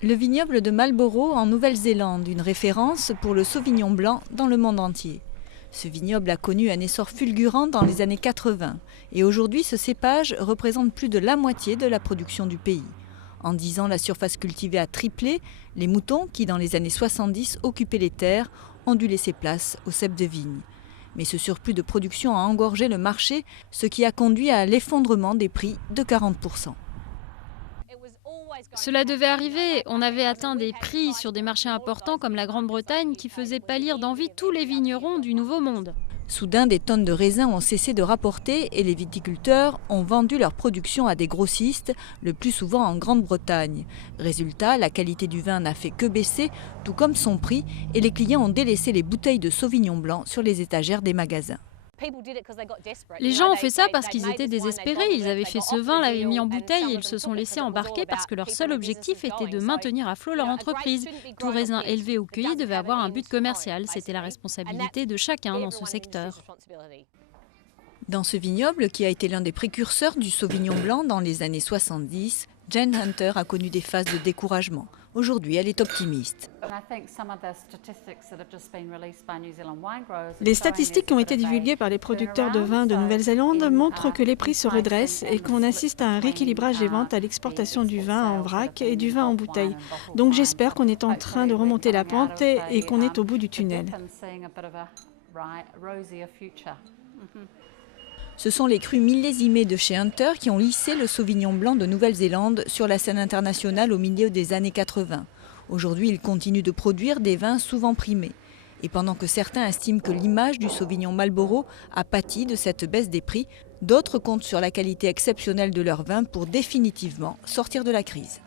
Le vignoble de Marlborough en Nouvelle-Zélande, une référence pour le Sauvignon blanc dans le monde entier. Ce vignoble a connu un essor fulgurant dans les années 80 et aujourd'hui ce cépage représente plus de la moitié de la production du pays. En 10 ans, la surface cultivée a triplé. Les moutons, qui dans les années 70 occupaient les terres, ont dû laisser place aux ceps de vigne. Mais ce surplus de production a engorgé le marché, ce qui a conduit à l'effondrement des prix de 40%. Cela devait arriver. On avait atteint des prix sur des marchés importants comme la Grande-Bretagne qui faisaient pâlir d'envie tous les vignerons du Nouveau Monde. Soudain, des tonnes de raisins ont cessé de rapporter et les viticulteurs ont vendu leur production à des grossistes, le plus souvent en Grande-Bretagne. Résultat, la qualité du vin n'a fait que baisser, tout comme son prix, et les clients ont délaissé les bouteilles de Sauvignon blanc sur les étagères des magasins. Les gens ont fait ça parce qu'ils étaient désespérés. Ils avaient fait ce vin, l'avaient mis en bouteille et ils se sont laissés embarquer parce que leur seul objectif était de maintenir à flot leur entreprise. Tout raisin élevé ou cueilli devait avoir un but commercial. C'était la responsabilité de chacun dans ce secteur. Dans ce vignoble, qui a été l'un des précurseurs du Sauvignon blanc dans les années 70, Jane Hunter a connu des phases de découragement. Aujourd'hui, elle est optimiste. Les statistiques qui ont été divulguées par les producteurs de vin de Nouvelle-Zélande montrent que les prix se redressent et qu'on assiste à un rééquilibrage des ventes à l'exportation du vin en vrac et du vin en bouteille. Donc j'espère qu'on est en train de remonter la pente et qu'on est au bout du tunnel. Ce sont les crus millésimés de chez Hunter qui ont hissé le Sauvignon blanc de Nouvelle-Zélande sur la scène internationale au milieu des années 80. Aujourd'hui, il continue de produire des vins souvent primés. Et pendant que certains estiment que l'image du Sauvignon Marlborough a pâti de cette baisse des prix, d'autres comptent sur la qualité exceptionnelle de leur vin pour définitivement sortir de la crise.